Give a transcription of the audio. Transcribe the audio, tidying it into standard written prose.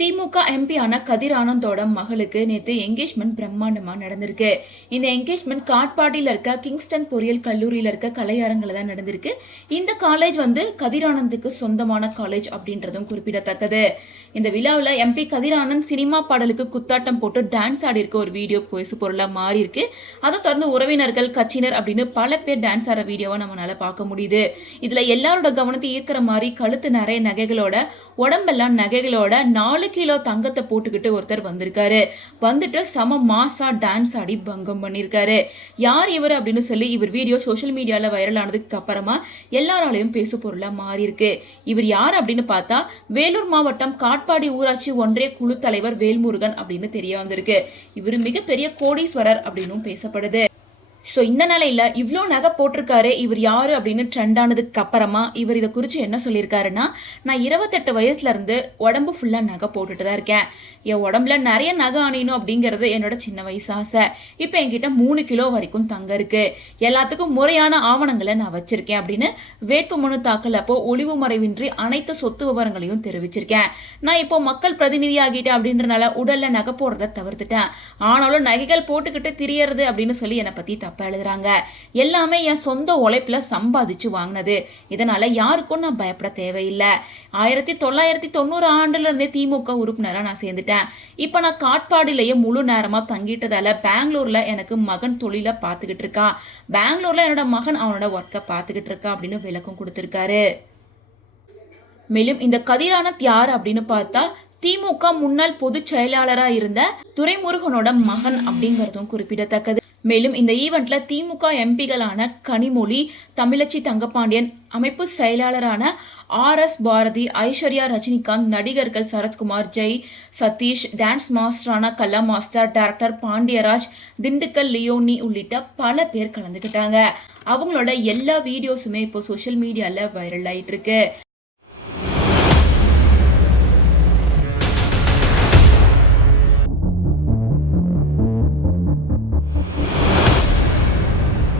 திமுக எம்பியான கதிர் ஆனந்தோட மகளுக்கு நேற்று என்கேஜ்மெண்ட் பிரம்மாண்டமா நடந்திருக்கு. இந்த என்கேஜ்மெண்ட் காட்பாடியில் இருக்க கிங்ஸ்டன் பொறியியல் கல்லூரியில் இருக்க கலையரங்கில் தான் நடந்திருக்கு. இந்த காலேஜ் கதிர் ஆனந்துக்கு சொந்தமான காலேஜ் அப்படின்றதும் குறிப்பிடத்தக்கது. இந்த விழாவில் எம்பி கதிர் ஆனந்த் சினிமா பாடலுக்கு குத்தாட்டம் போட்டு டான்ஸ் ஆடி இருக்க ஒரு வீடியோ பேசு பொருளாக மாறி இருக்கு. அதை தொடர்ந்து உறவினர்கள், கட்சியினர் அப்படின்னு பல பேர் டான்ஸ் ஆடுற வீடியோவை நம்மளால பார்க்க முடியுது. இதுல எல்லாரோட கவனத்தை ஈர்க்கிற மாதிரி கழுத்து நிறைய நகைகளோட, உடம்பெல்லாம் நகைகளோட 4 கிலோ தங்கத்தை போட்டுக்கிட்டு ஒருத்தர் வந்திருக்காரு. வந்துட்டு சம மாசா டான்ஸ் ஆடி பங்கம் பண்ணியிருக்காரு. யார் இவர் அப்படின்னு சொல்லி இவர் வீடியோ சோஷியல் மீடியாவில் வைரல் ஆனதுக்கு அப்புறமா எல்லாராலையும் பேசு பொருளாக மாறி இருக்கு. இவர் யார் அப்படின்னு பார்த்தா வேலூர் மாவட்டம் காட்பாடி ஊராட்சி ஒன்றிய குழு தலைவர் வேல்முருகன் அப்படின்னு தெரிய வந்திருக்கு. இவர் மிகப்பெரிய கோடீஸ்வரர் அப்படின்னும் பேசப்படுது. ஸோ இந்த நிலையில இவ்வளோ நகை போட்டிருக்காரு, இவர் யாரு அப்படின்னு ட்ரெண்ட் ஆனதுக்கு அப்புறமா இவர் இதை குறித்து என்ன சொல்லியிருக்காருன்னா, நான் 28 வயசுல இருந்து உடம்பு ஃபுல்லாக நகை போட்டுட்டு தான் இருக்கேன். என் உடம்புல நிறைய நகை அணியணும் அப்படிங்கிறது என்னோட சின்ன வயசு ஆசை. இப்போ என்கிட்ட 3 கிலோ வரைக்கும் தங்கம் இருக்கு. எல்லாத்துக்கும் முறையான ஆவணங்களை நான் வச்சிருக்கேன் அப்படின்னு வேட்புமனு தாக்கல் அப்போ ஒளிவு மறைவின்றி அனைத்து சொத்து விவரங்களையும் தெரிவிச்சிருக்கேன். நான் இப்போ மக்கள் பிரதிநிதி ஆகிட்டேன் அப்படின்றனால உடல்ல நகை போடுறத தவிர்த்துட்டேன். ஆனாலும் நகைகள் போட்டுக்கிட்டு திரியறது அப்படின்னு சொல்லி என்னை பத்தி தப்பா எழுதுறாங்க. எல்லாமே என் சொந்த உழைப்புல சம்பாதிச்சு வாங்கினது. இதனால யாருக்கும் நான் பயப்பட தேவையில்லை. 1990 ஆண்டுல இருந்தே திமுக உறுப்பினரா நான் சேர்ந்துட்டேன். இப்ப நான் காட்பாடிலேயே முழு நேரமா தங்கிட்டதால பெங்களூர்ல எனக்கு மகன் தொழில பாத்துக்கிட்டு இருக்கான். பெங்களூர்ல என்னோட மகன் அவனோட ஒர்க்கை பாத்துக்கிட்டு இருக்கா அப்படின்னு விளக்கம் கொடுத்திருக்காரு. மேலும் இந்த கதிரானந்த் யார் அப்படின்னு பார்த்தா திமுக முன்னாள் பொதுச் செயலாளராக இருந்த துரைமுருகனோட மகன் அப்படிங்கிறதும் குறிப்பிடத்தக்கது. மேலும் இந்த ஈவெண்ட்ல திமுக எம்பிகளான கனிமொழி, தமிழச்சி தங்கப்பாண்டியன், அமைப்பு செயலாளரான RS பாரதி, ஐஸ்வர்யா, ரஜினிகாந்த், நடிகர்கள் சரத்குமார், ஜெய், சதீஷ், டான்ஸ் மாஸ்டரான கல்லா மாஸ்டர், டைரக்டர் பாண்டியராஜ், திண்டுக்கல் லியோனி உள்ளிட்ட பல பேர் கலந்துக்கிட்டாங்க. அவங்களோட எல்லா வீடியோஸுமே இப்போ சோஷியல் மீடியால வைரல் ஆயிட்டு இருக்கு.